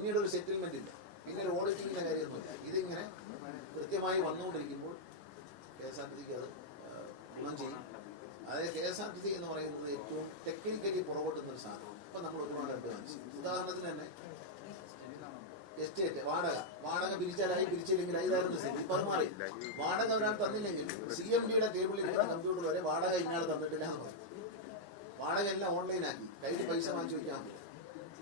പിന്നീട് ഒരു സെറ്റിൽമെന്റ് ഇല്ല. പിന്നെ ഒരു ഓഡിറ്റിങ്ങിന്റെ കാര്യമൊന്നുമില്ല. ഇതിങ്ങനെ കൃത്യമായി വന്നുകൊണ്ടിരിക്കുമ്പോൾ കെ എസ് ആർ ടി സിക്ക് അത് ഗുണം ചെയ്യും. അതായത് K S R T C എന്ന് പറയുന്നത് ഏറ്റവും ടെക്നിക്കലി പുറകോട്ട് നിന്നൊരു സാധനം. ഇപ്പൊ നമ്മൾ ഒരുപാട് അഡ്വാൻസ് ഉദാഹരണത്തിന് തന്നെ എസ്റ്റേറ്റ് വാടക. വാടക പിരിച്ചാലായി പിരിച്ചില്ലെങ്കിൽ ഇതായിരുന്നു സ്ഥിതി. ഇപ്പൊ മാറി. വാടക ഒരാൾ തന്നില്ലെങ്കിൽ സി എം ഡിയുടെ ടേബിളിൽ ഇരിക്കുന്ന കമ്പ്യൂട്ടർ വരെ വാടക ഇന്നാൾ തന്നിട്ടില്ല എന്ന് പറഞ്ഞു വാടക എല്ലാം ഓൺലൈനാക്കി കയ്യിൽ പൈസ വാങ്ങിച്ചു വയ്ക്കാൻ പറ്റും.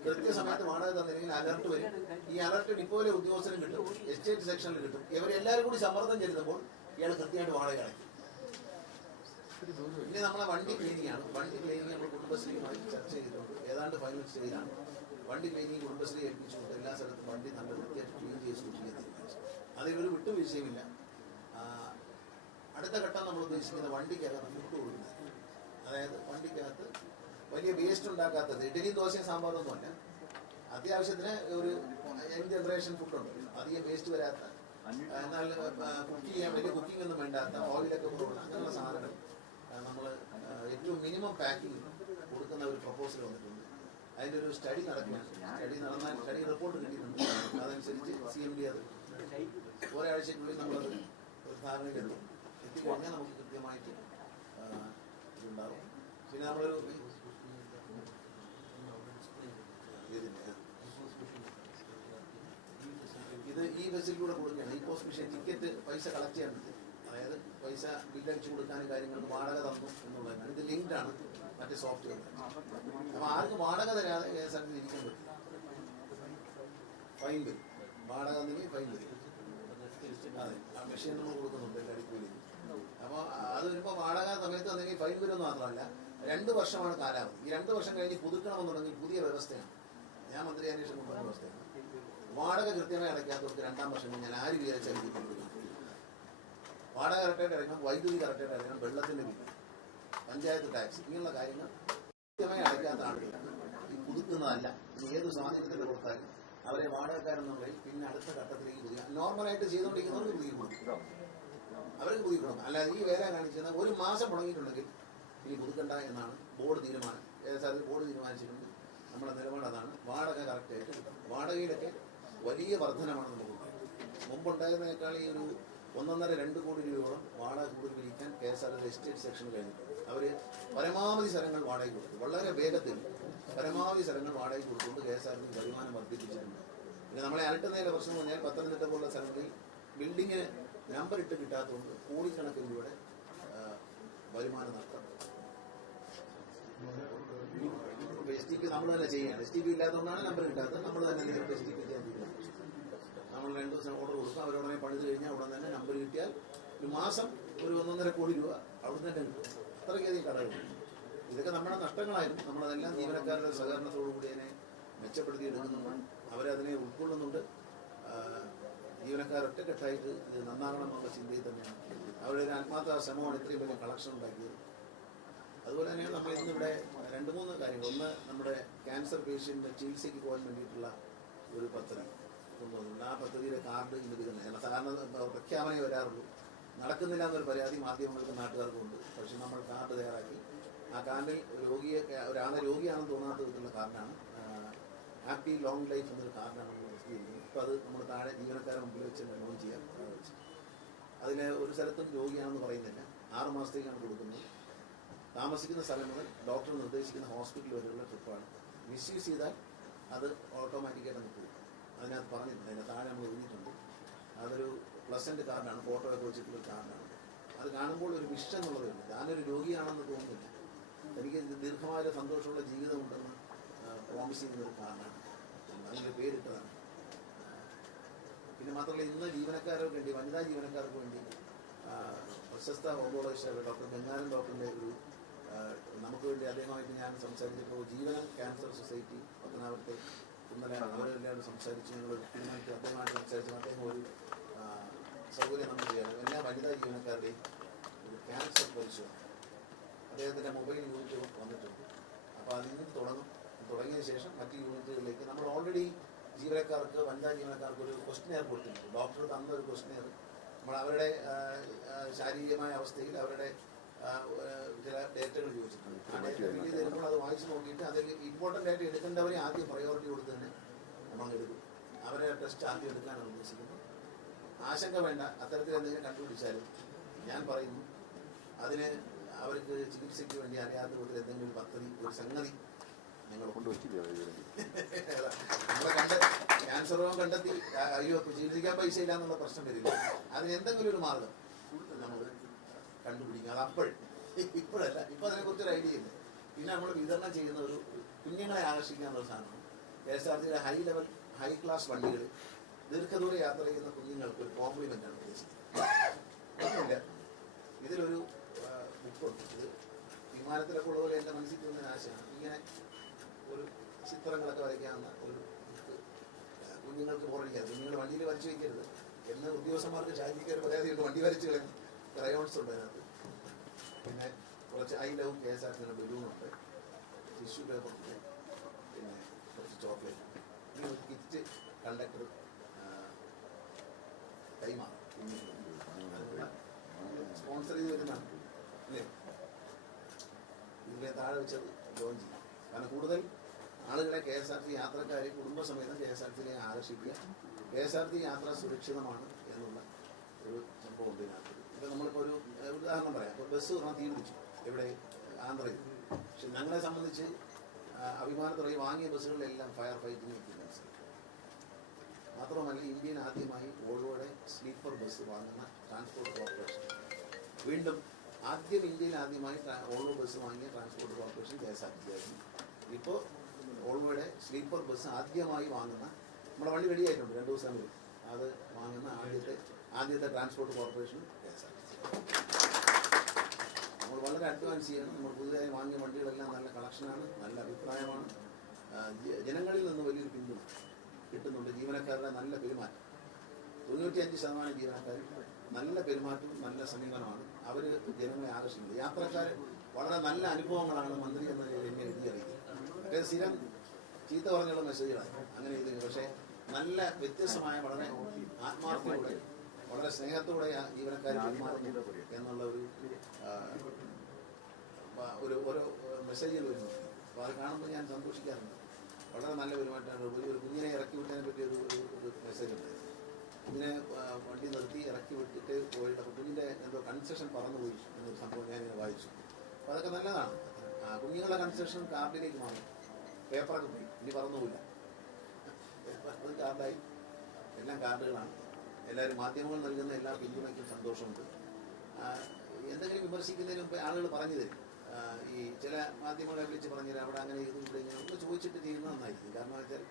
കൃത്യസമയത്ത് വാടക തന്നില്ലെങ്കിൽ അലർട്ട് വരും. ഈ അലർട്ട് ഡിപ്പോയിലെ ഉദ്യോഗസ്ഥരും കിട്ടും എസ്റ്റേറ്റ് സെക്ഷനിൽ കിട്ടും. ഇവരെല്ലാവരും കൂടി സമ്മർദ്ദം ചെലുത്തുമ്പോൾ ഇയാൾ കൃത്യമായിട്ട് വാടക അടയ്ക്കും. പിന്നെ നമ്മളെ വണ്ടി ക്ലീനിങ് ആണ്. വണ്ടി ക്ലീനിങ് നമ്മൾ കുടുംബശ്രീയുമായി ചർച്ച ചെയ്തിട്ടുണ്ട് ഏതാണ്ട് ഫൈനൽ സ്റ്റേജിലാണ് വണ്ടി ക്ലീനിങ് കുടുംബശ്രീ ഏൽപ്പിച്ചുകൊണ്ട് എല്ലാ സ്ഥലത്തും വണ്ടി നല്ല വൃത്തിയായിട്ട് ക്ലീൻ ചെയ്ത് സൂക്ഷിക്കാൻ തീരുമാനിച്ചു. അതിലൊരു വിട്ടുവീഴ്ചയുമില്ല അടുത്ത ഘട്ടം നമ്മൾ ഉദ്ദേശിക്കുന്ന വണ്ടിക്കകത്ത് ഫുഡ് കൊടുക്കുന്നത്. അതായത് വണ്ടിക്കകത്ത് വലിയ വേസ്റ്റ് ഉണ്ടാക്കാത്തത്. ഇഡലി ദോശയും സാമ്പാറൊന്നും അല്ല അത്യാവശ്യത്തിന് ഒരു യങ് ജനറേഷൻ ഫുഡുണ്ട് അധികം വേസ്റ്റ് വരാത്ത എന്നാൽ കുക്ക് ചെയ്യാൻ വലിയ കുക്കിംഗ് ഒന്നും വേണ്ടാത്ത ഓയിലൊക്കെ കുറവുള്ള അങ്ങനെയുള്ള സാധനങ്ങൾ നമ്മൾ ഏറ്റവും മിനിമം പാക്കിംഗ് കൊടുക്കുന്ന ഒരു പ്രപ്പോസൽ വന്നിട്ടുണ്ട്. അതിന്റെ ഒരു സ്റ്റഡി നടക്കുകയാണ് സ്റ്റഡി നടന്നാൽ സ്റ്റഡി റിപ്പോർട്ട് കിട്ടിയിട്ടുണ്ട്. അതനുസരിച്ച് സി എം ഡി അത് ഒരാഴ്ചക്കുള്ളിൽ നമ്മളത് ഒരു ധാരണയിലെത്തും എത്തിക്കഴിഞ്ഞാൽ നമുക്ക് കൃത്യമായിട്ട് ഇതുണ്ടാകും പിന്നെ നമ്മളൊരു ഇതിന്റെ ഇത് ഈ ബസ്സിലൂടെ കൊടുക്കുകയാണ്. ഈ മിഷൻ ടിക്കറ്റ് പൈസ കളക്ട് ചെയ്യാൻ അതായത് പൈസ ബില്ലടിച്ചു കൊടുക്കാനും കാര്യങ്ങൾക്ക് വാടക തന്നു എന്നുള്ളതാണ്. ഇത് ലിങ്ക്ഡ് ആണ് മറ്റേ സോഫ്റ്റ്വെയർ അപ്പൊ ആർക്കും വാടക തരാതെ കെ എസ് ആർ ടി ഇരിക്കാൻ പറ്റും? ഫൈൻ വരും. വാടക തന്നെങ്കിൽ ഫൈൻ വരും. അതെ. ആ മെഷീൻ നമ്മൾ കൊടുക്കുന്നുണ്ട് എല്ലാ അപ്പോൾ അത് വരുമ്പോൾ വാടക സമയത്ത് തന്നെങ്കിൽ ഫൈൻ വരും മാത്രമല്ല രണ്ട് വർഷമാണ് കാലാവധി. ഈ രണ്ട് വർഷം കഴിഞ്ഞ് പുതുക്കണമെന്നുണ്ടെങ്കിൽ പുതിയ വ്യവസ്ഥയാണ്. ഞാൻ മന്ത്രി അന്വേഷണം പറഞ്ഞ വ്യവസ്ഥയാണ് വാടക കൃത്യമായി അടയ്ക്കാത്തവർക്ക് രണ്ടാം വർഷം ഞാൻ ആര് വിചാരിച്ചാലും കൊടുക്കണം? വാടക കറക്റ്റായിട്ട് അടയ്ക്കണം വൈദ്യുതി കറക്റ്റായിട്ട് അടയ്ക്കണം വെള്ളത്തിന്റെ ബില്ല് പഞ്ചായത്ത് ടാക്സ് ഇങ്ങനെയുള്ള കാര്യങ്ങൾ കൃത്യമായി അടയ്ക്കാത്ത ആളുകളാണ് ഈ പുതുക്കുന്നതല്ല. ഏത് സ്വാധീനത്തിൽ കൊടുത്താലും അവരെ വാടകക്കാരെന്നുള്ളതിൽ പിന്നെ അടുത്ത ഘട്ടത്തിലേക്ക് പുതിയ നോർമലായിട്ട് ചെയ്തുകൊണ്ടിരിക്കുന്നവർക്ക് പുതിയ കൊടുക്കും. അവർക്ക് കൊടുക്കണം അല്ലാതെ ഈ വേല കാണിച്ചെന്നാൽ ഒരു മാസം മുടങ്ങിയിട്ടുണ്ടെങ്കിൽ ഇനി പുതുക്കണ്ട എന്നാണ് ബോർഡ് തീരുമാനം. ഏകദേശം ബോർഡ് തീരുമാനിച്ചിട്ടുണ്ട്? നമ്മുടെ നിലപാട് അതാണ്. വാടക കറക്റ്റായിട്ട് കിട്ടണം. വാടകയിലൊക്കെ വലിയ വർധനമാണ് നമുക്ക് മുമ്പുണ്ടായിരുന്നേക്കാൾ ഈ ഒരു ഒന്നൊന്നര രണ്ട് കോടി രൂപയോളം വാടക കൂടുതൽ പിരിക്കാൻ K S R estate section കഴിഞ്ഞിട്ടുണ്ട്. അവർ പരമാവധി സ്ഥലങ്ങൾ വാടക കൊടുത്തു. വളരെ വേഗത്തിൽ പരമാവധി സ്ഥലങ്ങൾ വാടക കൊടുത്തുകൊണ്ട് കെ എസ് ആർ വരുമാനം വർദ്ധിപ്പിച്ചിട്ടുണ്ട്. പിന്നെ നമ്മളെ അലട്ടുന്നതിലെ പ്രശ്നം എന്ന് പറഞ്ഞാൽ പത്തനംതിട്ട പോലുള്ള സ്ഥലങ്ങളിൽ ബിൽഡിങ്ങിന് നമ്പർ ഇട്ട് കിട്ടാത്തതുകൊണ്ട് കോടിക്കണക്കിന് രൂപയുടെ വരുമാന എസ് ടി പി നമ്മൾ തന്നെ ചെയ്യാണ് എസ് ടി പി ഇല്ലാത്തതുകൊണ്ടാണ് നമ്പർ കിട്ടാത്തത്. നമ്മൾ തന്നെ നേരിട്ട് എസ് ടി പി ചെയ്യാൻ നമ്മൾ രണ്ടു ദിവസം ഓർഡർ കൊടുക്കും. അവരുടനെ പണിത് കഴിഞ്ഞാൽ ഉടൻ തന്നെ നമ്പർ കിട്ടിയാൽ ഒരു മാസം ഒരു ഒന്നൊന്നര കോടി രൂപ അവിടെ തന്നെ കിട്ടും. അത്രയ്ക്കധികം കടകളുണ്ട് ഇതൊക്കെ നമ്മുടെ നഷ്ടങ്ങളായിരുന്നു. നമ്മളതെല്ലാം ജീവനക്കാരുടെ സഹകരണത്തോടു കൂടി അതിനെ മെച്ചപ്പെടുത്തി എടുക്കുന്നുണ്ട്. അവരതിനെ ഉൾക്കൊള്ളുന്നുണ്ട്. ആ, ജീവനക്കാർ ഒറ്റക്കെട്ടായിട്ട് ഇത് നന്നാകണം എന്നുള്ള ചിന്തയിൽ തന്നെയാണ്. അവരുടെ ഒരു ആത്മാർത്ഥ ശ്രമമാണ് ഇത്രയും വലിയ കളക്ഷൻ ഉണ്ടാക്കിയത്. അതുപോലെ തന്നെയാണ് നമ്മൾ ഇന്ന് ഇവിടെ രണ്ട് മൂന്ന് കാര്യങ്ങൾ. ഒന്ന് നമ്മുടെ ക്യാൻസർ പേഷ്യന്റെ ചികിത്സയ്ക്ക് പോകാൻ വേണ്ടിയിട്ടുള്ള ഒരു പദ്ധതി കൊണ്ടുവന്നിട്ടുണ്ട്. ആ പദ്ധതിയുടെ കാർഡ് ഇന്ന് വിതരണം സാധാരണ പ്രഖ്യാപനമേ വരാറുള്ളൂ. നടക്കുന്നില്ല എന്നൊരു പരാതി മാധ്യമങ്ങൾക്ക് നാട്ടുകാർക്കും ഉണ്ട്. പക്ഷെ നമ്മൾ കാർഡ് തയ്യാറാക്കി. ആ കാർഡിൽ രോഗിയെ ഒരാളെ രോഗിയാണെന്ന് തോന്നാത്ത വിധത്തിലുള്ള കാർഡാണ് ഹാപ്പി ലോങ് ലൈഫ് എന്നൊരു കാർഡാണ് നമ്മൾ ചെയ്യുന്നത്. ഇപ്പോൾ അത് നമ്മൾ താഴെ ജീവനക്കാരെ മുമ്പിൽ വെച്ച് ലോഞ്ച് ചെയ്യാൻ അതിൽ ഒരു സ്ഥലത്തും രോഗിയാണെന്ന് പറയുന്നില്ല. ആറ് മാസത്തേക്കാണ് കൊടുക്കുന്നത്. താമസിക്കുന്ന സ്ഥലം മുതൽ ഡോക്ടർ നിർദ്ദേശിക്കുന്ന ഹോസ്പിറ്റൽ വരെയുള്ള ട്രിപ്പാണ്. മിസ്യൂസ് ചെയ്താൽ അത് ഓട്ടോമാറ്റിക്കായിട്ട് നമുക്ക് പോകും. അതിനകത്ത് പറഞ്ഞിട്ടുണ്ട്. അതിന്റെ താഴെ നമ്മൾ എഴുതിയിട്ടുണ്ട് അതൊരു പ്ലസന്റ് കാർഡാണ് ഫോട്ടോയൊക്കെ വെച്ചിട്ടുള്ള കാർഡാണ് അത് കാണുമ്പോൾ ഒരു വിഷ എന്നുള്ളതേ ഉള്ളൂ ഞാനൊരു രോഗിയാണെന്ന് തോന്നുന്നില്ല. എനിക്ക് ദീർഘമായ സന്തോഷമുള്ള ജീവിതമുണ്ടെന്ന് പ്രോമിസ് ചെയ്യുന്ന ഒരു കാർഡാണ് അതിന്റെ പേരിട്ടതാണ്. പിന്നെ മാത്രമല്ല ഇന്ന് ജീവനക്കാർക്ക് വേണ്ടി വനിതാ ജീവനക്കാർക്ക് വേണ്ടി പ്രശസ്ത ഓങ്കോളജിസ്റ്റ് ഡോക്ടർ ഗംഗാരൻ ഡോക്ടറിന്റെ ഒരു നമുക്ക് വേണ്ടി അദ്ദേഹമായിട്ട് ഞാൻ സംസാരിച്ചപ്പോൾ ജീവനം ക്യാൻസർ സൊസൈറ്റി പത്തനാപുരത്തെ ഇന്നലെ അവരെല്ലാവരും സംസാരിച്ചു ഞങ്ങൾ തീരുമാനിച്ചു അദ്ദേഹമായിട്ട് സംസാരിച്ചു അദ്ദേഹം ഒരു സൗകര്യം നമുക്ക് ചെയ്യണം എല്ലാ വനിതാ ജീവനക്കാരുടെയും ഒരു ക്യാൻസർ പരിശോധന അദ്ദേഹത്തിന്റെ മൊബൈൽ യൂണിറ്റ് വന്നിട്ടുണ്ട്. അപ്പോൾ അതിൽ നിന്ന് തുടങ്ങും. തുടങ്ങിയ ശേഷം മറ്റ് യൂണിറ്റുകളിലേക്ക് നമ്മൾ ഓൾറെഡി ജീവനക്കാർക്ക് വനിതാ ജീവനക്കാർക്ക് ഒരു ക്വസ്റ്റ്യനെയർ കൊടുത്തിട്ടുണ്ട്. ഡോക്ടർ തന്ന ഒരു നമ്മൾ അവരുടെ ശാരീരികമായ അവസ്ഥയിൽ അവരുടെ ചില ഡേറ്റകൾ ചോദിച്ചിട്ടുണ്ട്. ആ ഡേറ്റ ഫില്ല് ചെയ്ത് തരുമ്പോൾ അത് വായിച്ച് നോക്കിയിട്ട് അതിൽ ഇമ്പോർട്ടന്റ് ആയിട്ട് എടുക്കേണ്ടവരെ ആദ്യം പ്രയോറിറ്റി കൊടുത്ത് തന്നെ നമ്മൾ എടുക്കും. അവരെ ടെസ്റ്റ് ആദ്യം എടുക്കാനാണ് ഉദ്ദേശിക്കുന്നത്. ആശങ്ക വേണ്ട. അത്തരത്തിൽ എന്തെങ്കിലും കണ്ടുപിടിച്ചാലും ഞാൻ പറയുന്നു അതിന് അവർക്ക് ചികിത്സയ്ക്ക് വേണ്ടി അറിയാത്ത വിധത്തിൽ എന്തെങ്കിലും പദ്ധതി ഒരു സംഗതി നിങ്ങൾ കൊണ്ടുവച്ചില്ലേ നമ്മളെ കണ്ട ക്യാൻസർ രോഗം കണ്ടെത്തി അയ്യോ ചികിത്സിക്കാൻ പൈസ ഇല്ല എന്നുള്ള പ്രശ്നം വരില്ല. അതിന് എന്തെങ്കിലും ഒരു മാർഗം. നമ്മൾ കണ്ടുപിടിക്കുക അത് അപ്പോൾ ഇപ്പോഴല്ല ഇപ്പൊ അതിനെ കുറിച്ച് ഒരു ഐഡിയ ഇല്ല. പിന്നെ നമ്മൾ വിതരണം ചെയ്യുന്ന ഒരു കുഞ്ഞുങ്ങളെ ആകർഷിക്കാനുള്ള സാധനം. കെ എസ് ആർ ടിയുടെ ഹൈ ലെവൽ ഹൈ ക്ലാസ് വണ്ടികൾ ദീർഘദൂര യാത്ര ചെയ്യുന്ന കുഞ്ഞുങ്ങൾക്ക് ഒരു കോംപ്ലിമെന്റ് ആണ് ഇതിലൊരു ബുക്കുണ്ട്. ഇത് വിമാനത്തിലൊക്കെ ഉള്ളതുപോലെ എന്റെ മനസ്സിൽ തോന്നുന്ന ആശയമാണ്. ഇങ്ങനെ ഒരു ചിത്രങ്ങളൊക്കെ വരയ്ക്കാവുന്ന ഒരു ബുക്ക് കുഞ്ഞുങ്ങൾക്ക് ബോറടിക്കാതെ. കുഞ്ഞുങ്ങൾ വണ്ടിയിൽ വരച്ചു വയ്ക്കരുത്. എന്ന് ഉദ്യോഗസ്ഥന്മാർക്ക് ശാരീരിക ഒരു പരാതിയുണ്ട്. വണ്ടി വരച്ച് കളയും ക്രയോൺസ് ഉണ്ട് അതിനകത്ത്. പിന്നെ കുറച്ച് I love K S R T ബലൂണുണ്ട്. Tissue paper ഉണ്ട് പിന്നെ കുറച്ച് ചോക്ലേറ്റ് ഈ കിറ്റ് കണ്ടക്ടർ അതിനുള്ള സ്പോൺസർ ചെയ്ത് വരുന്നതാണ്. അല്ലേ? ഇതിലെ താഴെ വെച്ചത് ലോഞ്ച് ചെയ്യും കാരണം കൂടുതൽ ആളുകളെ കെ എസ് ആർ ടി യാത്രക്കാരെ കുടുംബസമേതം കെ എസ് ആർ ടിയിലെ ആകർഷിക്കുക. കെ എസ് ആർ ടി യാത്ര സുരക്ഷിതമാണ് എന്നുള്ള ഒരു സംഭവം ഇതിനകത്ത്. നമ്മളിപ്പോൾ ഒരു ഉദാഹരണം പറയാം. ഇപ്പോൾ ബസ് പറഞ്ഞാൽ തീ പിടിച്ചു. എവിടെ? ആന്ധ്രയിൽ. പക്ഷെ ഞങ്ങളെ സംബന്ധിച്ച് ആ, വാങ്ങിയ ബസ്സുകളിലെല്ലാം ഫയർ ഫൈറ്റിംഗ് എക്യുപ്മെന്റ്സ് മാത്രമല്ല ഇന്ത്യൻ ആദ്യമായി വോൾവോയുടെ സ്ലീപ്പർ ബസ് വാങ്ങുന്ന ട്രാൻസ്പോർട്ട് കോർപ്പറേഷൻ വീണ്ടും ആദ്യം ഇന്ത്യയിൽ ആദ്യമായി ഓൾവോ ബസ് വാങ്ങിയ transport corporation K S R T ആയിരുന്നു. ഇപ്പോൾ ഓൾവോയുടെ സ്ലീപ്പർ ബസ് ആദ്യമായി വാങ്ങുന്ന നമ്മുടെ വണ്ടി റെഡിയായിട്ടുണ്ട് രണ്ട് ദിവസം അത് വാങ്ങുന്ന ആദ്യത്തെ ആദ്യത്തെ transport corporation K S R നമ്മൾ വളരെ അഡ്വാൻസ് ചെയ്യണം. നമ്മൾ പുതുതായി വാങ്ങിയ വണ്ടികളെല്ലാം നല്ല കളക്ഷനാണ് നല്ല അഭിപ്രായമാണ്. ജനങ്ങളിൽ നിന്ന് വലിയൊരു പിന്തുണ കിട്ടുന്നുണ്ട്. ജീവനക്കാരുടെ നല്ല പെരുമാറ്റം. തൊണ്ണൂറ്റിയഞ്ച് ശതമാനം ജീവനക്കാർ നല്ല പെരുമാറ്റവും നല്ല സമീപനമാണ്. അവർ ജനങ്ങളെ ആകർഷിക്കുന്നത്. യാത്രക്കാർ വളരെ നല്ല അനുഭവങ്ങളാണ് മന്ത്രി എന്ന എന്നെ എഴുതി അറിയിക്കുന്നത് മറ്റേ സ്ഥിരം ചീത്ത പറഞ്ഞുള്ള മെസ്സേജുകളാണ് അങ്ങനെ എഴുതി പക്ഷേ നല്ല വ്യത്യസ്തമായ വളരെ ആത്മാർത്ഥതയോടെ വളരെ സ്നേഹത്തോടെ ആ ജീവനക്കാർ പെരുമാറുന്നു എന്നുള്ള ഒരു ഒരു ഒരു മെസ്സേജ് മെസ്സേജുകൾ വരുന്നു. അപ്പോൾ അത് കാണുമ്പോൾ ഞാൻ സന്തോഷിക്കാറുണ്ട്. വളരെ നല്ല പെരുമാറ്റമാണ് ഒരു ഒരു കുഞ്ഞിനെ ഇറക്കി വിട്ടതിനെ പറ്റി ഒരു ഒരു മെസ്സേജ് ഉണ്ട് കുഞ്ഞിനെ വണ്ടി നിർത്തി ഇറക്കി വിട്ടിട്ട് പോയിട്ട് അപ്പോൾ കുഞ്ഞിന്റെ എന്തോ കൺസെഷൻ പറന്നുപോയി എന്നൊരു സംഭവം ഞാനിങ്ങനെ വായിച്ചു. അപ്പോൾ അതൊക്കെ നല്ലതാണ്. ആ, കുഞ്ഞുങ്ങളുടെ കൺസെഷൻ കാർഡിലേക്ക് മാറും. പേപ്പറൊക്കെ പോയി. ഇനി പറന്നുപോയില്ല അത് കാർഡായി എല്ലാം കാർഡുകളാണ് എല്ലാവരും മാധ്യമങ്ങൾ നൽകുന്ന എല്ലാ പിന്തുണയ്ക്കും സന്തോഷമുണ്ട്. എന്തെങ്കിലും വിമർശിക്കുന്നതിന് മുമ്പ് ആളുകൾ പറഞ്ഞു തരും. ഈ ചില മാധ്യമങ്ങളെ വിളിച്ച് പറഞ്ഞു തരാം അവിടെ അങ്ങനെ ചെയ്തു ഇവിടെ ഇങ്ങനെ ഒന്ന് ചോദിച്ചിട്ട് ചെയ്യുന്നത് നന്നായിരിക്കും. കാരണം വെച്ചാൽ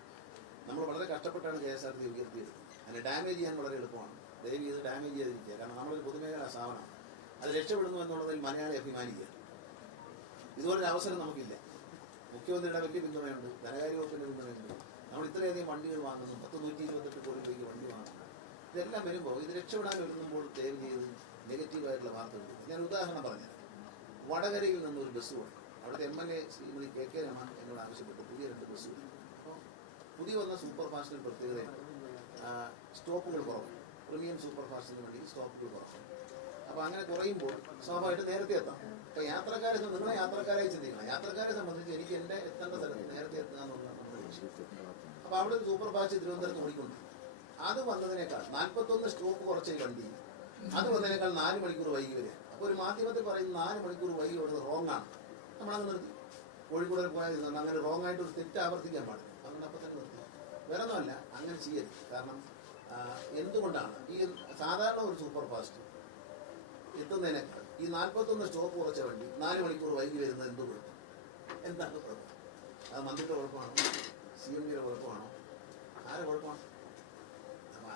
നമ്മൾ വളരെ കഷ്ടപ്പെട്ടാണ് കെ എസ് ആർ ടി ഉയർത്തിയത് അതിനെ ഡാമേജ് ചെയ്യാൻ വളരെ എളുപ്പമാണ്. ദയവ് ചെയ്ത് ഡാമേജ് ചെയ്തിരിക്കുക കാരണം നമ്മളൊരു പൊതുമേഖലാ സ്ഥാപനമാണ് അത് രക്ഷപ്പെടുന്നു എന്നുള്ളതിൽ മലയാളി അഭിമാനിക്കുക. ഇതുപോലൊരു അവസരം നമുക്കില്ല. മുഖ്യമന്ത്രിയുടെ വലിയ പിന്തുണയുണ്ട് ധനകാര്യ വകുപ്പിന്റെ പിന്തുണയുണ്ട്. നമ്മൾ ഇത്രയധികം വണ്ടികൾ വാങ്ങുന്നു. പത്ത് നൂറ്റി ഇരുപത്തെട്ട് കോടി രൂപയ്ക്ക് വണ്ടി വാങ്ങുന്നു. ഇതെല്ലാം വരുമ്പോൾ ഇത് രക്ഷപ്പെടാൻ ഒരുങ്ങുമ്പോൾ ദയവ് ചെയ്ത് നെഗറ്റീവായിട്ടുള്ള വാർത്തകൾ ഞാൻ ഉദാഹരണം പറഞ്ഞത് വടകരയിൽ നിന്ന് ഒരു ബസ് കൊടുക്കും അവിടുത്തെ M L A Shrimati K K Rama എന്നോട് ആവശ്യപ്പെട്ടു. പുതിയ രണ്ട് ബസ്. അപ്പോൾ പുതിയ വന്ന സൂപ്പർ ഫാസ്റ്റിന് പ്രത്യേകതയാണ് സ്റ്റോപ്പുകൾ കുറവാണ്. പ്രീമിയം സൂപ്പർ ഫാസ്റ്റിന് വേണ്ടി സ്റ്റോപ്പുകൾ കുറവാണ്. അപ്പോൾ അങ്ങനെ കുറയുമ്പോൾ സ്വാഭാവികമായിട്ട് നേരത്തെ എത്താം. അപ്പോൾ യാത്രക്കാരെ നിങ്ങളെ യാത്രക്കാരായി ചിന്തിക്കണം. യാത്രക്കാരെ സംബന്ധിച്ച് എനിക്ക് എന്റെ എത്തേണ്ട സ്ഥലത്ത് നേരത്തെ എത്തുക എന്നുള്ളതാണ് നമ്മുടെ ലക്ഷ്യം അപ്പോൾ അവിടെ സൂപ്പർ ഫാസ്റ്റ് തിരുവനന്തപുരത്ത് ഓടിക്കൊണ്ട് അത് വന്നതിനേക്കാൾ നാൽപ്പത്തൊന്ന് സ്റ്റോപ്പ് കുറച്ചേ വണ്ടി അത് വന്നതിനേക്കാൾ നാല് മണിക്കൂർ വൈകി വരെ അപ്പോൾ ഒരു മാധ്യമത്തിൽ പറയുന്ന നാല് മണിക്കൂർ വൈകി ഓടുന്നത് റോങ് ആണ്. നമ്മളത് നിർത്തി. കോഴിക്കോട് പോയാൽ അങ്ങനെ റോങ് ആയിട്ട് ഒരു തെറ്റ് ആവർത്തിക്കാൻ പാടില്ല. അതുകൊണ്ട് അപ്പം തന്നെ നിർത്തി. വേറെ ഒന്നുമല്ല അങ്ങനെ ചെയ്യരുത്. കാരണം എന്തുകൊണ്ടാണ്? ഈ സാധാരണ ഒരു സൂപ്പർ ഫാസ്റ്റ് എത്തുന്നതിനേക്കാൾ ഈ നാൽപ്പത്തൊന്ന് സ്റ്റോപ്പ് കുറച്ച വണ്ടി നാല് മണിക്കൂർ വൈകി വരുന്നത് എന്ത് കുഴപ്പം എന്താണ് കുഴപ്പം? അത് മന്ത്രിയുടെ കുഴപ്പമാണോ? സി എം ഡിയുടെ കുഴപ്പമാണോ? ആരെ കുഴപ്പമാണ്?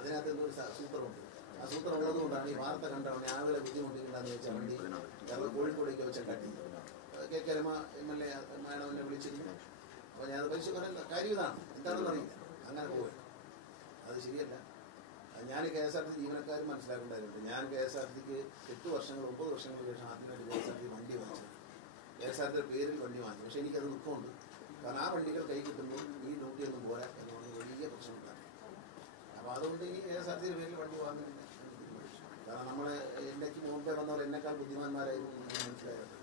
അതിനകത്ത് എന്തോ ഒരു സ- സൂത്രമുണ്ട്. ആ സൂത്രം ഉള്ളത് കൊണ്ടാണ് ഈ വാർത്ത കണ്ടവണെ ആളുകളെ ബുദ്ധിമുട്ടിക്കണ്ടെന്ന് വെച്ചാൽ വണ്ടി ഞങ്ങൾ കോഴിക്കോടേക്ക് വെച്ച കട്ടി. K കരമ Rama M L A madam എന്നെ വിളിച്ചിരുന്നു. അപ്പോൾ ഞാൻ പരിശോധന കാര്യം ഇതാണ്. എന്താണെന്ന് അറിയില്ല. അങ്ങനെ പോയി. അത് ശരിയല്ല. ഞാൻ കെ എസ് ആർ ടി ജീവനക്കാർ മനസ്സിലാക്കേണ്ടതുണ്ട് ഞാൻ കെ എസ് ആർ ടിക്ക് എട്ട് വർഷങ്ങൾ ഒമ്പത് വർഷങ്ങൾക്ക് ശേഷം ആദ്യമായിട്ട് കെ എസ് ആർ ടി വണ്ടി വാങ്ങിച്ചു. കെ എസ് ആർ ടിയുടെ പേരിൽ വണ്ടി വാങ്ങിച്ചു. പക്ഷേ എനിക്കത് ദുഃഖമുണ്ട്. കാരണം ആ വണ്ടികൾ കൈ കിട്ടുമ്പോൾ ഈ ഡ്യൂട്ടി ഒന്നും പോരാ എന്നുള്ളത് വലിയ പ്രശ്നമുണ്ടാണ് അപ്പോൾ അതുകൊണ്ട് ഈ കെ എസ് പേരിൽ വണ്ടി വാങ്ങുന്നില്ല കാരണം നമ്മൾ എനിക്ക് മുമ്പേ വന്നവർ എന്നെക്കാൾ ബുദ്ധിമാന്മാരായിരുന്നു മനസ്സിലായത്.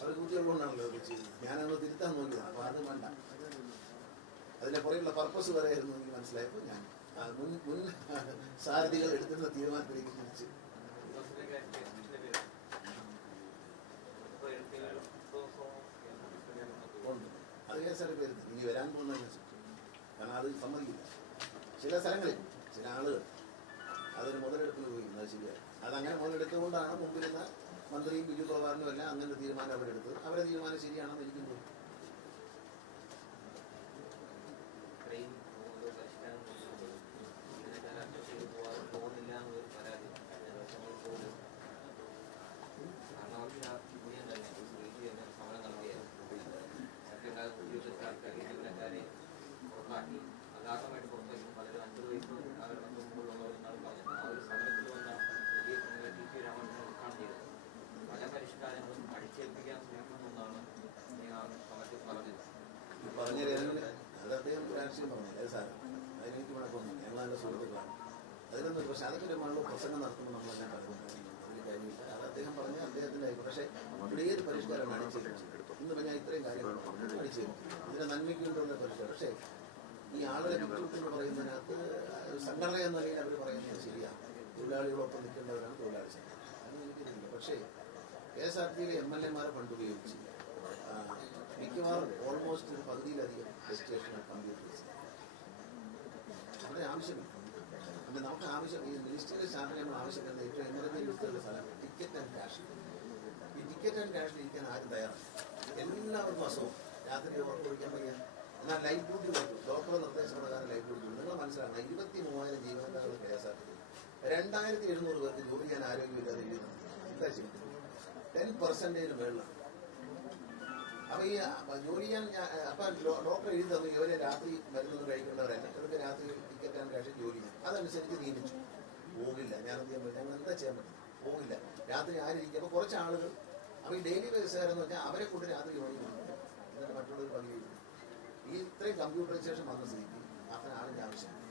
അവർ ബുദ്ധിയുള്ളതുകൊണ്ടാണല്ലോ ഇത് ചെയ്യുന്നത് ഞാനത് തിരുത്താൻ നോക്കിയതാണ് അപ്പോൾ അത് വേണ്ട. അതിന്റെ പുറകെയുള്ള പർപ്പസ് പറയായിരുന്നു എനിക്ക് മനസ്സിലായപ്പോൾ ഞാൻ. മുൻ മുൻ സാരഥികൾ എടുത്തിരുന്ന തീരുമാനത്തിലേക്ക് തിരിച്ച്. അത് കേസാണ് വരുന്നത് ഇനി വരാൻ പോകുന്ന കാരണം അത് സമ്മതിക്കില്ല. ചില സ്ഥലങ്ങളിൽ ചില ആളുകൾ അതൊരു മുതലെടുപ്പിന് പോയി അത് ശരിയാണ് അതങ്ങനെ മുതലെടുത്തുകൊണ്ടാണ് മുമ്പിരുന്ന മന്ത്രിയും ബിജു പ്രഭാകരനും എല്ലാം അങ്ങനെ തീരുമാനം അവരെടുത്തത്. അവരുടെ തീരുമാനം ശരിയാണെന്ന് എനിക്ക് തോന്നുന്നു ഇത്രയും ഓരോ പരിഷ്കാരം കൊണ്ടുവരുന്നത് ഇതിനൊക്കെ അറ്റൻഡ് ചെയ്ത് പോകാൻ പോകുന്നില്ല എന്നൊരു പരാതി കഴിഞ്ഞ ദിവസങ്ങളിൽ പോലും കാരണം അവർക്ക് ആ യൂണിയൻ തന്നെ ഒരു സ്ത്രീക്ക് തന്നെ സമരം നൽകിയായിരുന്നു സത്യകാല ഉദ്യോഗസ്ഥർക്ക് ജീവനക്കാരെ പുറത്താക്കി അഗാധമായിട്ട് പുറത്തേക്കും പലരും അൻപത് വയസ്സ് അവരുടെ മുമ്പുള്ളവരെന്നാണ് പറഞ്ഞത് ആ ഒരു സമരത്തിൽ വന്ന പുതിയ സംഘടന ടി പി രാമകൃഷ്ണൻ ഉദ്ഘാടനം ചെയ്തത് പല പരിഷ്കാരങ്ങളും അടിച്ചേൽപ്പിക്കാൻ ശ്രമിക്കുന്നു എന്നാണ് ആ സമരത്തിൽ പറഞ്ഞത് പറഞ്ഞ അത് അദ്ദേഹം രാഷ്ട്രീയം പറഞ്ഞു അത് സാരം അതിനെനിക്ക് വഴക്കൊന്നും ഞങ്ങൾ നല്ല സുഹൃത്തുക്കളാണ് അതിനൊന്നും പക്ഷെ അതൊക്കെ പ്രസംഗം നടത്തുമ്പോൾ നമ്മളെല്ലാം പറയുന്നത് കാര്യമില്ല അത് അദ്ദേഹം പറഞ്ഞ അദ്ദേഹത്തിന്റെ അഭിപ്രായം പക്ഷേ ഇവിടെ ഏത് പരിഷ്കാരമാണ് അടിച്ചേൽപ്പിച്ചത് ഇന്ന് ഞാൻ ഇത്രയും കാര്യങ്ങൾ അടിച്ചേൽപ്പിച്ചു ഇതിന്റെ നന്മയ്ക്ക് വേണ്ടിയുള്ള പരിഷ്കാരം. പക്ഷേ ഈ ആളുടെ എന്ന് പറയുന്നതിനകത്ത് സംഘടന എന്ന നിലയിൽ അവർ പറയുന്നത് ശരിയാണ് തൊഴിലാളികളൊപ്പം നിൽക്കേണ്ടവരാണ് തൊഴിലാളി സംഘടന. അത് എനിക്കറിയില്ല പക്ഷേ കെ എസ് ആർ ടിയിലെ എം എൽ എമാരെ പണ്ട് ഉപയോഗിച്ച് മിക്കവാറും ഓൾമോസ്റ്റ് ഒരു പകുതിയിലധികം രജിസ്ട്രേഷൻ കമ്പ്യൂട്ടർ അവിടെ ആവശ്യമില്ല. അപ്പം നമുക്ക് ആവശ്യം ഈ മിനിസ്റ്ററിന്റെ സ്റ്റാഫിനെ നമ്മൾ ആവശ്യപ്പെടുന്ന ഏറ്റവും എമർജൻസിയുള്ള സ്ഥലമാണ് ടിക്കറ്റ് ആൻഡ് ക്യാഷ് ഈ ടിക്കറ്റ് ആൻഡ് ക്യാഷിൽ ഇരിക്കാൻ ആരും തയ്യാറാണ്? എല്ലാവർക്കും അസുഖം. രാത്രി ഉറപ്പൊഴിക്കാൻ വയ്യ. എന്നാൽ ലൈഫ് ഡ്യൂട്ടി ഡോക്ടറുടെ നിർദ്ദേശപ്രകാരം ലൈഫ് ഡ്യൂട്ടി നിങ്ങൾ മനസ്സിലാക്കണം ഇരുപത്തി മൂവായിരം ജീവനക്കാരുടെ ടി രണ്ടായിരത്തി എഴുന്നൂറ് പേർക്ക് ജോലി ചെയ്യാൻ ആരോഗ്യമില്ലാതെ ടെൻ പെർസെന്റേജ് മേളിലാണ്. അപ്പൊ ഈ ജോലി ചെയ്യാൻ അപ്പൊ ഡോക്ടർ എഴുതി തന്നു ഇവരെ രാത്രി മരുന്നൊന്നും കഴിക്കേണ്ടവരല്ല ഇവർക്ക് രാത്രി ടിക്കറ്റ് ആൻഡ് കാശ് ജോലി ചെയ്യും അതനുസരിച്ച് നിയമിച്ചു പോകില്ല. ഞാൻ ഞങ്ങൾ എന്താ ചെയ്യാൻ പറ്റും? പോകില്ല. രാത്രി ആരിരിക്കും അപ്പൊ കുറച്ച് ആളുകൾ അപ്പൊ ഈ ഡെയിലി ബേസുകാരെന്ന് വെച്ചാൽ അവരെ കൊണ്ട് രാത്രി ജോലി എന്നിട്ട് മറ്റുള്ളവർ പങ്കു ഈ ഇത്രയും കമ്പ്യൂട്ടറൈസേഷൻ വന്ന സ്ഥിതിക്ക് അത്ര ആളിന്റെ ആവശ്യമില്ല.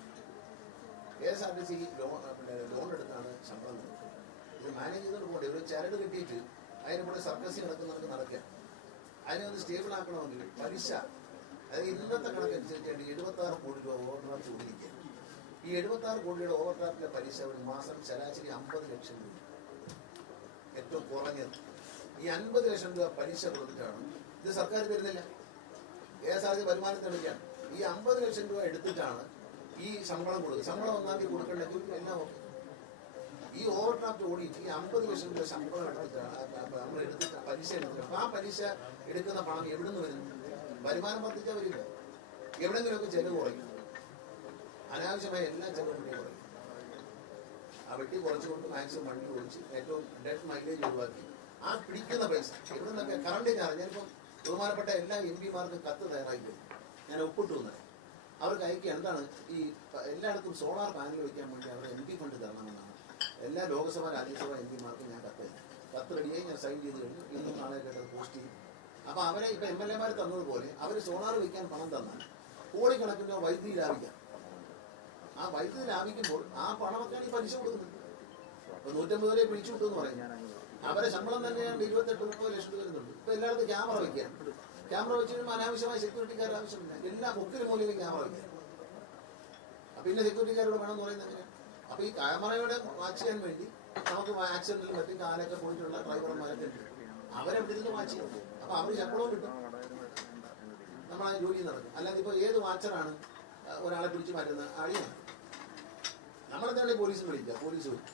K S R T C loan loan എടുത്താണ് ശമ്പളം കൊടുക്കുന്നത് ഇത് മാനേജ് ചെയ്തുകൊണ്ട് പോകണ്ടേ? ഒരു ചരട് കിട്ടിയിട്ട് അതിന് കൂടെ സർക്കസ് നടക്കുന്നവർക്ക് നടക്കുക. അതിനെ ഒന്ന് സ്റ്റേബിൾ ആക്കണമെങ്കിൽ പലിശ അതായത് ഇന്നത്തെ കണക്കനുസരിച്ച് എഴുപത്തി ആറ് കോടി രൂപ ഓർഡർ കൊടുത്തിരിക്കുക ഈ എഴുപത്തി ആറ് കോടിയുടെ ഓവർ ഡ്രാഫ്റ്റിലെ പലിശ ഒരു മാസം ശരാശരി അമ്പത് ലക്ഷം രൂപ. ഏറ്റവും കുറഞ്ഞത്. ഈ അൻപത് ലക്ഷം രൂപ പലിശ കൊടുത്തിട്ടാണ്. ഇത് സർക്കാർ തരുന്നില്ല. കെ എസ് ആർ ടി വരുമാനത്തിനൊക്കെയാണ് ഈ അമ്പത് ലക്ഷം രൂപ എടുത്തിട്ടാണ് ഈ ശമ്പളം കൊടുക്കുക. ശമ്പളം ഒന്നാം തീയതി കൊടുക്കണമെങ്കിൽ എല്ലാം ഓക്കെ. ഈ ഓവർ ഡ്രാഫ്റ്റ് ഓടിയിട്ട് ഈ അമ്പത് ലക്ഷം രൂപ ശമ്പളം എടുത്തിട്ടാണ് നമ്മൾ എടുത്തിട്ട് പലിശ എടുത്തിട്ട് ആ പലിശ എടുക്കുന്ന പണം എവിടെ നിന്ന് വരുന്നു വരുമാനം വർദ്ധിച്ചാൽ വരില്ല. എവിടെങ്കിലുമൊക്കെ ചെലവ് കുറയും. അനാവശ്യമായ എല്ലാ ചെലവും കുറയും ആ വെട്ടി കുറച്ചുകൊണ്ട് മാക്സിമം വണ്ടി ഓടിച്ച് ഏറ്റവും ഡെഡ് മൈലേജ് ഒഴിവാക്കി. ആ പിടിക്കുന്ന പൈസ ഇവിടെ കറണ്ട് ചാർജ് ഞാനിപ്പം ബഹുമാനപ്പെട്ട എല്ലാ എം പിമാർക്കും കത്ത് തയ്യാറാക്കി ഞാൻ ഒപ്പിട്ടു വന്നത് അവർക്ക് അയക്കുക എന്താണ് ഈ എല്ലായിടത്തും സോളാർ പാനൽ വയ്ക്കാൻ വേണ്ടി അവർ എം പി ഫണ്ട് തരണമെന്നാണ്. എല്ലാ ലോക്സഭ രാജ്യസഭ എം പിമാർക്കും ഞാൻ കത്ത്. കത്ത് റെഡിയായി ഞാൻ സൈൻ ചെയ്ത് കഴിഞ്ഞു. ഇന്നും നാളെ കേട്ടത് പോസ്റ്റ് ചെയ്യും. അപ്പോൾ അവരെ ഇപ്പം എം എൽ എമാർ തന്നതുപോലെ അവർ സോളാർ വയ്ക്കാൻ പണം തന്നാൽ കോടിക്കണക്കിന് വൈദ്യുതി ലാഭിക്കാം. ആ വൈദ്യുതി ലാഭിക്കുമ്പോൾ ആ പണമൊക്കെയാണ് ഈ പലിശ കൊടുക്കുന്നത്. അപ്പൊ നൂറ്റമ്പത് വരെ പിടിച്ചു കിട്ടുമെന്ന് പറയും. അവരെ ശമ്പളം തന്നെയാണ് ഇരുപത്തെട്ട് മുപ്പത് ലക്ഷം രൂപ വരുന്നുണ്ട്. ഇപ്പൊ എല്ലായിടത്തും ക്യാമറ വെക്കാം ക്യാമറ വെച്ച് കഴിയുമ്പോൾ അനാവശ്യമായ സെക്യൂരിറ്റിക്കാർ ആവശ്യമില്ല. എല്ലാ മുക്കിലും മൂലയിലും ക്യാമറ വെക്കുക. അപ്പൊ പിന്നെ സെക്യൂരിറ്റിക്കാരോട് എന്ന് പറയുന്നത് എങ്ങനെയാണ് അപ്പൊ ഈ ക്യാമറയുടെ വാച്ച് ചെയ്യാൻ വേണ്ടി നമുക്ക് ആക്സിഡന്റിലും മറ്റും കാലൊക്കെ പോയിട്ടുള്ള ഡ്രൈവർമാരൊക്കെ ഉണ്ട്. അവരെ ഇരുന്ന് വാച്ച് ചെയ്യും അപ്പൊ അവർ ശമ്പളവും കിട്ടും. നമ്മൾ ആ ജോലി നടക്കും. അല്ലാതെ ഇപ്പൊ ഏത് വാച്ചറാണ് ഒരാളെ പിടിച്ചു മാറ്റുന്നത് അടിയാണ് നമ്മളെന്താണ് പോലീസ് വിളിക്കുക പോലീസ് വിളിക്കും.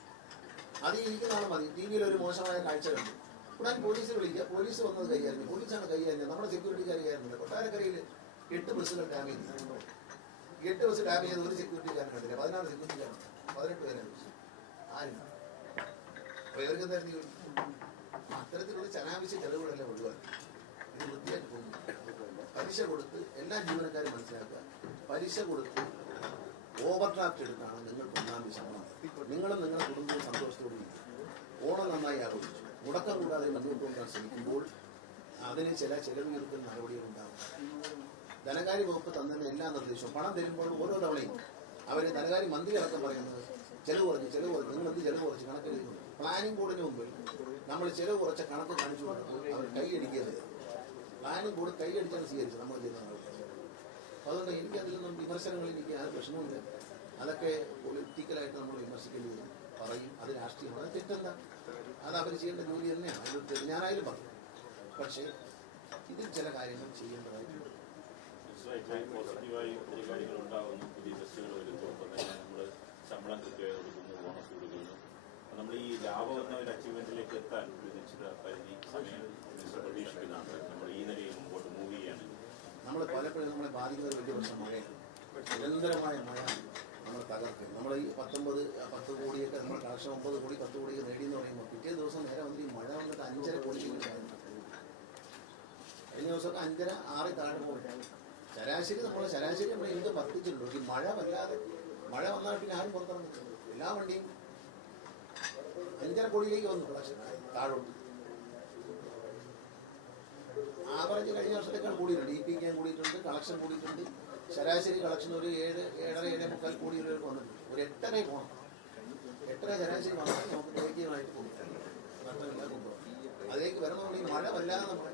അത് ഇരിക്കുന്നതാണ് മതി ടി വിയിൽ ഒരു മോശമായ കാഴ്ച കണ്ടു. ഉടൻ പോലീസ് വിളിക്കുക. പോലീസ് വന്നത് കൈകാര്യം പോലീസാണ് കൈകാര്യം നമ്മുടെ സെക്യൂരിറ്റിക്കാർ കൈകാര്യം കൊട്ടാരക്കരയിൽ എട്ട് ബസ്സുകൾ ഡാമേജ് ചെയ്തു. എട്ട് ബസ് ഡാമേജ് ചെയ്ത് ഒരു സെക്യൂരിറ്റിക്കാരൻ കണ്ടില്ല. പതിനാറ് സെക്യൂരിറ്റിക്കാരൻ പതിനെട്ട് പേരെ ആരും? അപ്പൊ ഇവർക്ക് എന്തായിരുന്നു? അത്തരത്തിലുള്ള ചനാവശ്യ ചെലവുകളെല്ലാം ഒഴിവാക്കി ഇത് വൃത്തിയായിട്ട് പോകുന്നു. പലിശ കൊടുത്ത് എല്ലാ ജീവനക്കാരും മനസ്സിലാക്കുക. പലിശ കൊടുത്ത് ഓവർ ഡ്രാഫ്റ്റ് എടുത്താണ് നിങ്ങൾക്ക് ഒന്നാം ശമ്പളം നിങ്ങളും നിങ്ങളുടെ കുടുംബവും സന്തോഷത്തോടെ. ഓണം നന്നായി ആഘോഷിച്ചു. മുടക്കം കൂടാതെ മുന്നോട്ട് കൊണ്ടുപോകാൻ ശ്രമിക്കുമ്പോൾ അതിന് ചില ചെലവ് ചുരുക്കൽ നടപടികൾ ഉണ്ടാകും. ധനകാര്യ വകുപ്പ് തന്നിരുന്ന എല്ലാ നിർദ്ദേശവും. പണം തരുമ്പോൾ ഓരോ തവണയും അവർ ധനകാര്യ മന്ത്രി അടക്കം പറയുന്നത് ചെലവ് കുറഞ്ഞു ചെലവ് കുറഞ്ഞു നിങ്ങൾ എന്ത് ചെലവ് കുറച്ച് കണക്കെടുക്കുന്നു പ്ലാനിംഗ് ബോർഡിന് മുമ്പിൽ നമ്മൾ ചെലവ് കുറച്ച കണക്ക് കാണിച്ചു കൊടുത്തു അവർ കൈയടിക്കരുത് പ്ലാനിംഗ് ബോർഡ് കൈയടിച്ചാണ് സ്വീകരിച്ചത്. നമ്മൾ ചെയ്യുന്ന നടപടി അതുകൊണ്ട് എനിക്ക് അതിലൊന്നും വിമർശനങ്ങൾ എനിക്ക് ആ പ്രശ്നമില്ല അതൊക്കെ പൊളിറ്റിക്കലായിട്ട് നമ്മൾ വിമർശിക്കേണ്ടി വരും. പറയും. അത് രാഷ്ട്രീയമാണ്. അത് തെറ്റല്ല. അത് അവർ ചെയ്യേണ്ട ജോലി തന്നെയാണ്. തെറ്റ് ഞാനായാലും പറയും. പക്ഷേ ഇതിൽ ചില കാര്യങ്ങൾ ചെയ്യേണ്ടതായിട്ടുണ്ട്. ഉണ്ടാകുന്നു നമ്മൾ ഈ ലാഭം ഒരു അച്ചീവ്മെന്റിലേക്ക് എത്താൻ ഒരു നിശ്ചിത പരിധി സമയം പ്രതീക്ഷിക്കുന്നതാണ് നമ്മൾ ഈ നിലയിൽ നമ്മൾ പലപ്പോഴും നമ്മളെ ബാധിക്കുന്ന വലിയ പ്രശ്നം മഴയാണ്. നിരന്തരമായ മഴ നമ്മൾ തകർക്കും. നമ്മൾ ഈ പത്തൊമ്പത് പത്ത് കോടിയൊക്കെ നമ്മൾ കളക്ഷൻ ഒമ്പത് കോടി പത്ത് കോടിയൊക്കെ നേടിയെന്ന് പറയുമ്പോൾ പിറ്റേ ദിവസം നേരെ വന്നിട്ട് ഈ മഴ വന്നിട്ട് അഞ്ചര കോടിക്ക് കഴിഞ്ഞ ദിവസമൊക്കെ അഞ്ചര ആറ് താഴെ പോകും ശരാശരി നമ്മൾ ശരാശരി നമ്മൾ എന്ത് വർദ്ധിച്ചിട്ടുള്ളൂ ഈ മഴ വല്ലാതെ മഴ വന്നാൽ പിന്നെ ആരും പുറത്തിറങ്ങും എല്ലാ വണ്ടിയും അഞ്ചര കോടിയിലേക്ക് വന്നു. കളക്ഷൻ താഴോട്ട്. ആവറേജ് കഴിഞ്ഞ വർഷത്തേക്കാൾ കൂടിയിട്ടുണ്ട്. ഇ പി ഞാൻ കൂടിയിട്ടുണ്ട് കളക്ഷൻ കൂടിയിട്ടുണ്ട്. ശരാശരി കളക്ഷൻ ഒരു ഏഴ് ഏഴര ഏഴ് മുക്കാൽ കോടി രൂപ വന്നിട്ടുണ്ട്. ഒരു എട്ടര പോകണം എട്ടര ശരാശരി വന്നാൽ നമുക്ക് യോഗ്യമായിട്ട് പോകും. അതിലേക്ക് വരണമെങ്കിൽ ഈ മഴ വല്ലാതെ നമ്മളെ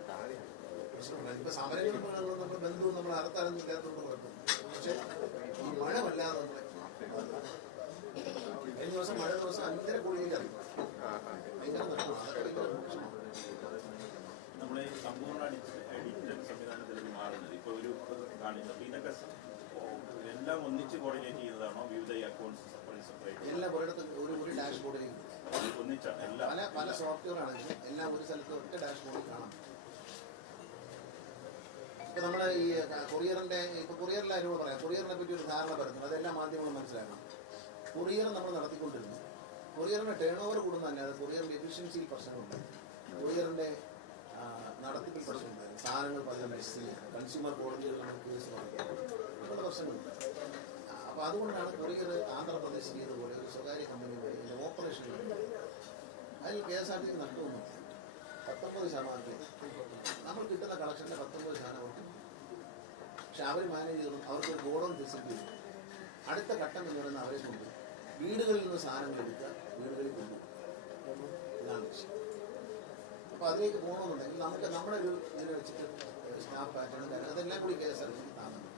ഇപ്പൊ സമരങ്ങളും നമ്മുടെ ബന്ധുവും നമ്മൾ അറുത്താലൊന്നും ഇല്ലാത്തതുകൊണ്ട് കുഴപ്പം പക്ഷെ ഈ മഴ വല്ലാതെ നമ്മളെ കഴിഞ്ഞ ദിവസം മഴ ദിവസം അഞ്ചര കോടിയിലേക്ക് അറിയും ഭയങ്കര നഷ്ടമാണ് നമ്മുടെ ഈ സമ്പൂർണ ഡിജിറ്റൽ സംവിധാനത്തിലേക്ക് മാറുന്നത്. ഇപ്പോൾ ഒരു കാണിച്ചു അപ്പോൾ ഇതൊക്കെ എല്ലാം ഒന്നിച്ച് കോർഡിനേറ്റ് ചെയ്യുന്നതാണോ വിവിധ അക്കൗണ്ട്സ് സെപ്പറേറ്റ് സെപ്പറേറ്റ് എല്ലാ ഒരിടത്തും ഒരു ഒരു ഡാഷ് ഒന്നിച്ചാണ്. എല്ലാം. പല പല സോഫ്റ്റ്വെയർ ആണെങ്കിലും എല്ലാം ഒരു സ്ഥലത്ത് ഒറ്റ ഡാഷ് ബോർഡിൽ കാണാം. ഇപ്പൊ നമ്മൾ ഈ കൊറിയറിന്റെ ഇപ്പൊ കൊറിയറിലെ ആരോട് പറയാം. കൊറിയറിനെ പറ്റി ഒരു ധാരണ വരുന്നത് അതെല്ലാം മാധ്യമങ്ങളും മനസ്സിലാക്കണം. കൊറിയർ നമ്മൾ നടത്തിക്കൊണ്ടിരുന്നു. കൊറിയറിന്റെ ടേൺ ഓവർ കൂടുന്നതന്നെ അത് കൊറിയറിന്റെ എഫിഷ്യൻസിയിൽ പ്രശ്നമുണ്ട് കൊറിയറിന്റെ നടത്തിപ്പിൽ പ്രശ്നമുണ്ടായിരുന്നു സാധനങ്ങൾ മിസ് ചെയ്യാൻ കൺസ്യൂമർ കോടതികൾ നമുക്ക് കേസ് പറയാം ഒരുപാട് പ്രശ്നങ്ങളുണ്ട് അപ്പോൾ അപ്പൊ അതുകൊണ്ടാണ് കൊറിയർ ആന്ധ്രാപ്രദേശിൽ ചെയ്തതുപോലെ ഒരു സ്വകാര്യ കമ്പനി വഴി ഓപ്പറേഷൻ അതിൽ കെ എസ് ആർ ടി നഷ്ടവും പത്തൊമ്പത് ശതമാനത്തിൽ നമ്മൾ കിട്ടുന്ന കളക്ഷന്റെ പത്തൊമ്പത് ശതമാനം പക്ഷെ അവർ മാനേജ് ചെയ്തു അവർക്ക് ഒരു ഗോഡൗൺ അടുത്ത ഘട്ടം എന്ന് പറയുന്നത് അവരെ കൊണ്ട് വീടുകളിൽ നിന്ന് സാധനങ്ങൾ എടുക്കുക വീടുകളിൽ കൊണ്ടുപോകും ഇതാണ് ലക്ഷ്യം അപ്പോൾ അതിലേക്ക് പോകണമെന്നുണ്ടെങ്കിൽ നമുക്ക് നമ്മുടെ ഒരു ഇതിനെ വെച്ചിട്ട് സ്റ്റാഫ് പാറ്റേൺ അതെല്ലാം കൂടി കെ എസ് ആർ ടി താങ്ങുന്നു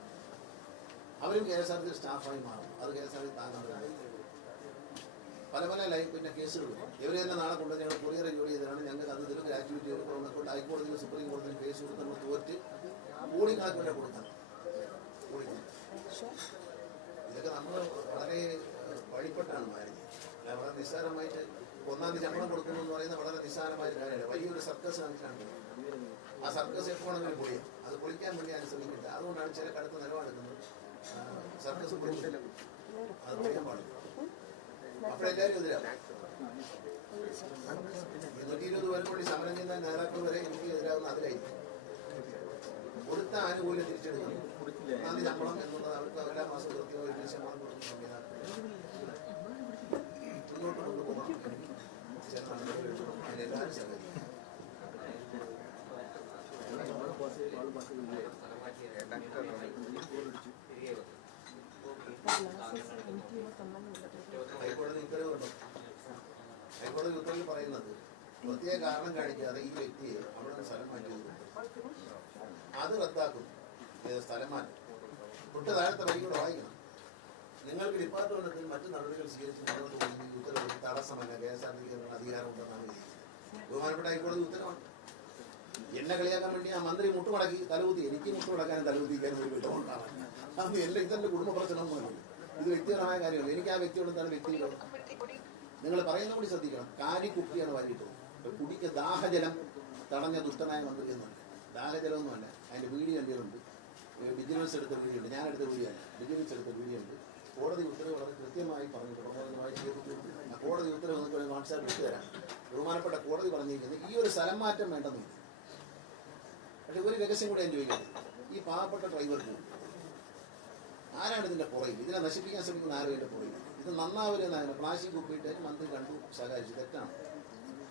അവരും കെ എസ് ആർ ടി സ്റ്റാഫായി മാറും. അത് കെ എസ് ആർ ടി താങ്ങാൻ പല പല ലൈഫ് പിന്നെ കേസുകൾ. ഇവർ തന്നെ നാളെ കൊണ്ട് ഞങ്ങൾ കൊറിയർ ജോലി ചെയ്തതാണ് ഞങ്ങൾക്ക് അത് ഇതിലും ഗ്രാറ്റുവിറ്റി കൊണ്ട് ഹൈക്കോടതിയിലും സുപ്രീം കോടതിയിലും കേസ് കൊടുത്ത് നമ്മൾ തോറ്റ് കോടിക്കണക്കിന് വരെ കൊടുക്കണം ഇതൊക്കെ നമ്മൾ വളരെ വഴിപ്പെട്ടാണ് മാറിയത് വളരെ നിസ്സാരമായിട്ട് ഒന്നാം തീയതി ശമ്പളം കൊടുക്കുന്നു എന്ന് പറയുന്നത് വളരെ നിസ്സാരമായ കാര്യമല്ല വലിയൊരു സർക്കസ് ആ സർക്കസ് എപ്പോഴെങ്കിലും പൊളിയും. അത് പൊളിക്കാൻ വേണ്ടി ഞാൻ ശ്രമിക്കില്ല അതുകൊണ്ടാണ് ചില കടുത്ത നിലപാടെടുക്കുന്നത്. സർക്കസ് പൊളിക്കില്ല അത് പൊളിക്കാൻ പാടില്ല. അപ്പോഴെല്ലാവരും എതിരാണ് ഇരുന്നൂറ്റി ഇരുപത് പേർക്ക് വേണ്ടി സമരം ചെയ്യുന്ന നേതാക്കൾ വരെ എനിക്ക് എതിരാകുന്ന അതിലായി കൊടുത്ത ആനുകൂല്യം തിരിച്ചെടുക്കുന്നു ഒന്നാം ശമ്പളം എന്നുള്ളത് അവർക്ക് എല്ലാ മാസം കൃത്യമായി ശമ്പളം കൊടുക്കുന്ന സംവിധാനം മുന്നോട്ട് ഹൈക്കോടതി ഉത്തരവിൽ പറയുന്നത് പ്രത്യേക കാരണം കാണിക്കാതെ ഈ വ്യക്തിയെ അവിടെ നിന്ന് സ്ഥലം മാറ്റിയത്. അത് റദ്ദാക്കും സ്ഥലം മാറ്റം തൊട്ട് താഴത്തെ കൂടെ വായിക്കണം നിങ്ങൾക്ക് ഡിപ്പാർട്ട്മെന്റിൽ മറ്റു നടപടികൾ സ്വീകരിച്ച് മുന്നോട്ട് പോകുന്ന ഉത്തരവ് തടസ്സമല്ല. കെ എസ് ആർ ടി അധികാരമുണ്ടെന്നാണ് ബഹുമാനപ്പെട്ട ഹൈക്കോടതി ഉത്തരവാണ്. എന്നെ കളിയാക്കാൻ വേണ്ടി ആ മന്ത്രി മുട്ടുമടക്കി തലകുത്തി. എനിക്ക് മുട്ടുമടക്കാനും തലകുത്തിക്കാനും ഒരു വിധമുണ്ടാണ്. അത് എന്റെ ഇതെന്റെ കുടുംബ പ്രശ്നമൊന്നുമല്ല ഇത് വ്യക്തിപരമായ കാര്യമല്ല. എനിക്ക് ആ വ്യക്തിയോട് എന്താണ് വ്യക്തിയോട് നിങ്ങൾ പറയുന്ന കൂടി ശ്രദ്ധിക്കണം. കാരി കുപ്പിയാണ് വാരിയിട്ടത് കുടിക്ക് ദാഹജലം തടഞ്ഞ ദുഷ്ടനായ മന്ത്രി എന്നല്ല ദാഹജലമൊന്നുമല്ല അതിന്റെ വീഡിയോ എന്റെ ഉണ്ട് വിജിലൻസ് എടുത്ത വീഡിയോ ഉണ്ട്. ഞാൻ എടുത്ത വീഡിയോ അല്ല. വിജിലൻസ് എടുത്ത വീഡിയോ ഉണ്ട്. കോടതി ഉത്തരവ് വളരെ കൃത്യമായി പറഞ്ഞു. വായിച്ച് കേട്ടിട്ടുണ്ട്. കോടതി ഉത്തരവ് നിങ്ങൾക്ക് വാട്സാപ്പ് ഇട്ട് തരാം. ബഹുമാനപ്പെട്ട കോടതി പറഞ്ഞിരിക്കുന്നത് ഈ ഒരു സ്ഥലം മാറ്റം വേണ്ടെന്നില്ല പക്ഷെ ഒരു രഹസ്യം കൂടെ ഞാൻ ചോദിക്കുന്നത് ഈ പാവപ്പെട്ട ഡ്രൈവർക്ക് ആരാണ് ഇതിന്റെ പുറകിൽ? ഇതിനെ നശിപ്പിക്കാൻ ശ്രമിക്കുന്ന ആരും ഇതിന്റെ പുറകിൽ? ഇത് നന്നാവരുന്ന പ്ലാസ്റ്റിക് കുപ്പിയിട്ട് മന്ത്രി കണ്ടു സഹകരിച്ചു തെറ്റാണ്.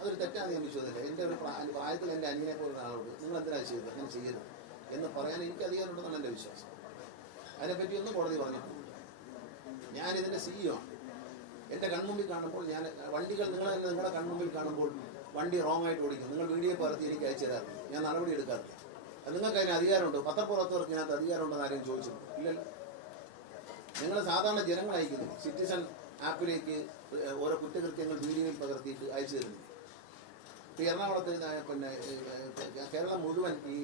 അതൊരു തെറ്റാണ് ഞാൻ വിശ്വസിച്ചില്ല എന്റെ ഒരു പ്രാ- പ്രായത്തിൽ എന്റെ അനിയനെ പോലുള്ള ആളോട് നിങ്ങൾ എന്തിനാണ് ചെയ്തത്? അങ്ങനെ ചെയ്യരുത് എന്ന് പറയാൻ എനിക്ക് അധികാരമുണ്ടെന്നാണ് എന്റെ വിശ്വാസം. അതിനെപ്പറ്റിയൊന്നും കോടതി പറഞ്ഞിട്ടുണ്ട് ഞാൻ ഇതിന്റെ സിഇഒ ആണ്. എന്റെ കൺമുമ്പിൽ കാണുമ്പോൾ ഞാൻ വണ്ടികൾ നിങ്ങൾ തന്നെ നിങ്ങളുടെ കൺമുമ്പിൽ കാണുമ്പോൾ വണ്ടി റോങ് ആയിട്ട് ഓടിക്കും. നിങ്ങൾ വീഡിയോ പകർത്തി എനിക്ക് അയച്ചു തരാറുണ്ട് ഞാൻ നടപടി എടുക്കാറില്ല. നിങ്ങൾക്ക് അതിന് അധികാരമുണ്ടോ? പത്രപ്പുറത്തവർക്ക് ഇതിനകത്ത് അധികാരമുണ്ടെന്ന് ആരെയും ചോദിച്ചു? ഇല്ലല്ലോ. നിങ്ങൾ സാധാരണ ജനങ്ങൾ അയക്കുന്നു സിറ്റിസൺ ആപ്പിലേക്ക് ഓരോ കുറ്റകൃത്യങ്ങൾ വീഡിയോയിൽ പകർത്തിയിട്ട് അയച്ചു തരുന്നു ഇപ്പം എറണാകുളത്ത് പിന്നെ കേരളം മുഴുവൻ ഈ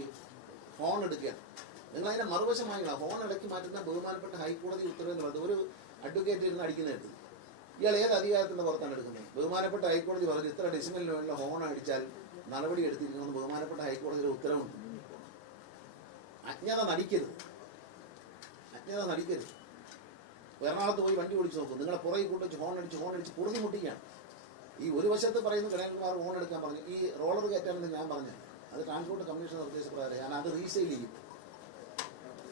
ഫോൺ എടുക്കുകയാണ്. നിങ്ങൾ അതിനെ മറുവശമായി ഫോൺ ഇടയ്ക്ക് മാറ്റുന്ന ബഹുമാനപ്പെട്ട ഹൈക്കോടതി ഉത്തരവെന്നുള്ളത് ഒരു അഡ്വക്കേറ്റ് ഇരുന്ന് അടിക്കുന്നിടത്ത് ഇയാൾ ഏത് അധികാരത്തിന്റെ പുറത്താണ് എടുക്കുന്നത്? ബഹുമാനപ്പെട്ട ഹൈക്കോടതി പറഞ്ഞു ഇത്ര ഡെസിമലിന് ഹോൺ അടിച്ചാൽ നടപടി എടുത്തിരിക്കുന്നു ബഹുമാനപ്പെട്ട ഹൈക്കോടതിയുടെ ഉത്തരവുണ്ട്. അജ്ഞത നടിക്കരുത്. അജ്ഞത നടിക്കരുത്. എറണാകുളത്ത് പോയി വണ്ടി ഓടിച്ച് നോക്കും. നിങ്ങളെ പുറകെ കൊണ്ടുവച്ച് ഹോൺ അടിച്ച് ഹോൺ അടിച്ച് പുറകെ മുട്ടിക്കുകയാണ്. ഈ ഒരു വശത്ത് പറയുന്ന കനകകുമാർ ഹോൺ എടുക്കാൻ പറഞ്ഞു. ഈ റോളർ കയറ്റാമെന്ന് ഞാൻ പറഞ്ഞു അത് ട്രാൻസ്പോർട്ട് കമ്മീഷൻ നിർദ്ദേശപ്രകാരം. ഞാൻ അത് റീസെയിൽ ചെയ്യും.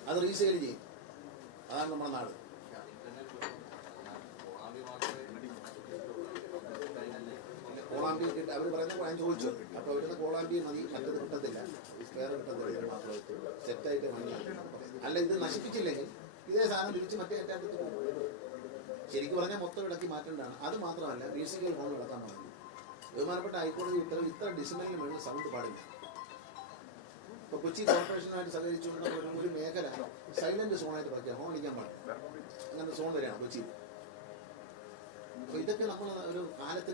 അത് റീസെയിൽ ചെയ്യും. അതാണ് നമ്മുടെ നാട്. കോളാമ്പി കിട്ടി അവർ പറയുന്നത് ഞാൻ ചോദിച്ചു. അപ്പൊ അവരുടെ കോളാമ്പി മതി. മറ്റത് കിട്ടത്തില്ല. വേറെ കിട്ടത്തില്ല. ഇത് മാത്രം സെറ്റായിട്ട് മതി. അല്ല ഇത് നശിപ്പിച്ചില്ലെങ്കിൽ ഇതേ സാധനം തിരിച്ച് മറ്റേ ശരിക്കും പറഞ്ഞാൽ മൊത്തം ഇടയ്ക്ക് മാറ്റേണ്ടതാണ് അത് മാത്രമല്ല മ്യൂസിക്കൽ ഫോൺ നടത്താൻ പറഞ്ഞു. ബഹുമാനപ്പെട്ട ഹൈക്കോടതി ഉത്തരവ് ഇത്ര ഡിസിമലിന് മുകളിൽ സൗണ്ട് പാടില്ല. ഇപ്പൊ കൊച്ചി കോർപ്പറേഷനുമായിട്ട് സഹകരിച്ചുകൊണ്ട് ഒരു മേഖല സൈലന്റ് സോണായിട്ട് പ്രഖ്യാപനം ഹോൺ അടിക്കാൻ പാടില്ല. അങ്ങനത്തെ സോൺ വരെയാണ് കൊച്ചി. ഇതൊക്കെ നമ്മൾ ഒരു കാലത്തിന്റെ